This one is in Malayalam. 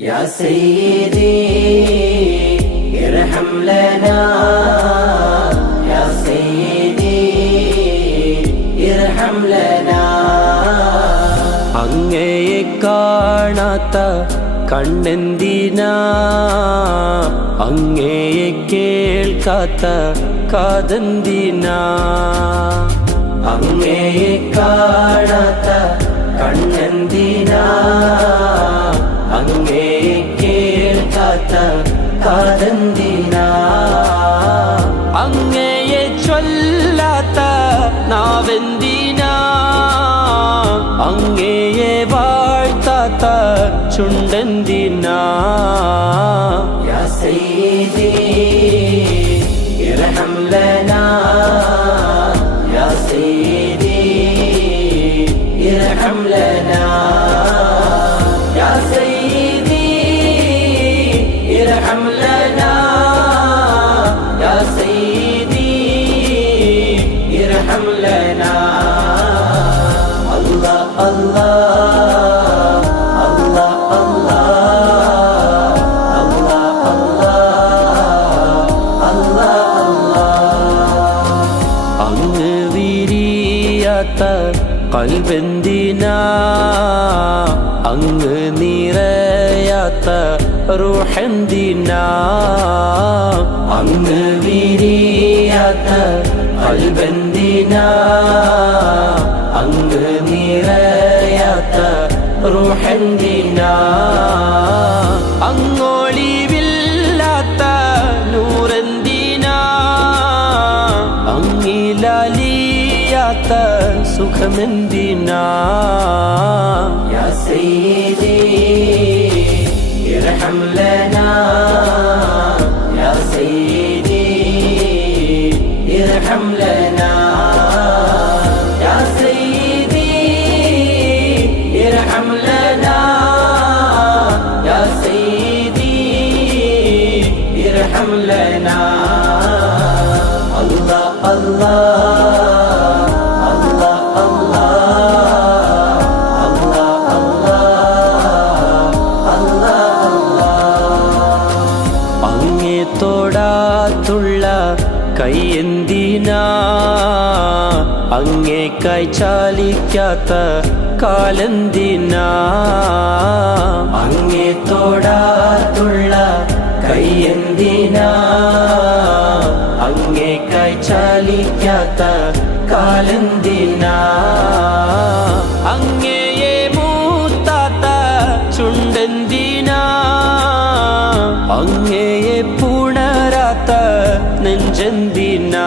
يا سيدي ارحم لنا يا سيدي ارحم لنا അങ്ങയെ കാണാത്ത കണ്ണെന്തിനാ അങ്ങയെ കേൾക്കാത്ത കാതെന്തിനാ അങ്ങയെ കാണാത്ത കണ്ണെന്തിനാ അങ്ങയെ കേൾക്കാത്ത കാതെന്തിനാ അങ്ങയെ ചൊല്ലാത്ത നാവെന്തിനാ അങ്ങയെ വാഴ്ത്താത്ത ചുണ്ടെന്തിനാ يا سيدي ارحم لنا يا سيدي ارحم لنا يا سيدي ارحم لنا يا سيدي ارحم لنا الله الله അങ്ങ് വിരിയാത്ത കൽബെന്തിനാ അങ്ങ് നിറയാത്ത റൂഹെന്തിനാ അങ്ങ് വിരിയാത്ത കൽബെന്തിനാ അങ്ങ് നിറയാത്ത റൂഹെന്തിനാ അങ്ങൊളിവില്ലാത്ത നൂറെന്തിനാ അങ്ങിലാലിയാത്ത സുഖമെന്തിനാ يا سيدي ارحم لنا يا سيدي ارحم لنا يا سيدي ارحم لنا يا سيدي ارحم لنا الله الله അങ്ങേ തൊടാത്തുള്ള കൈയെന്തിനാ അങ്ങേ കൈ ചാലിക്കാത്ത കാലെന്തിനാ അങ്ങേ തൊടാത്തുള്ള കൈയെന്തിനാ അങ്ങേ കൈ ചാലിക്കാത്ത കാലെന്തിനാ അങ്ങയെ മൂത്താത്ത ചുണ്ടെന്തിനാ അങ്ങയെ പുണരാത്ത നെഞ്ചെന്തിനാ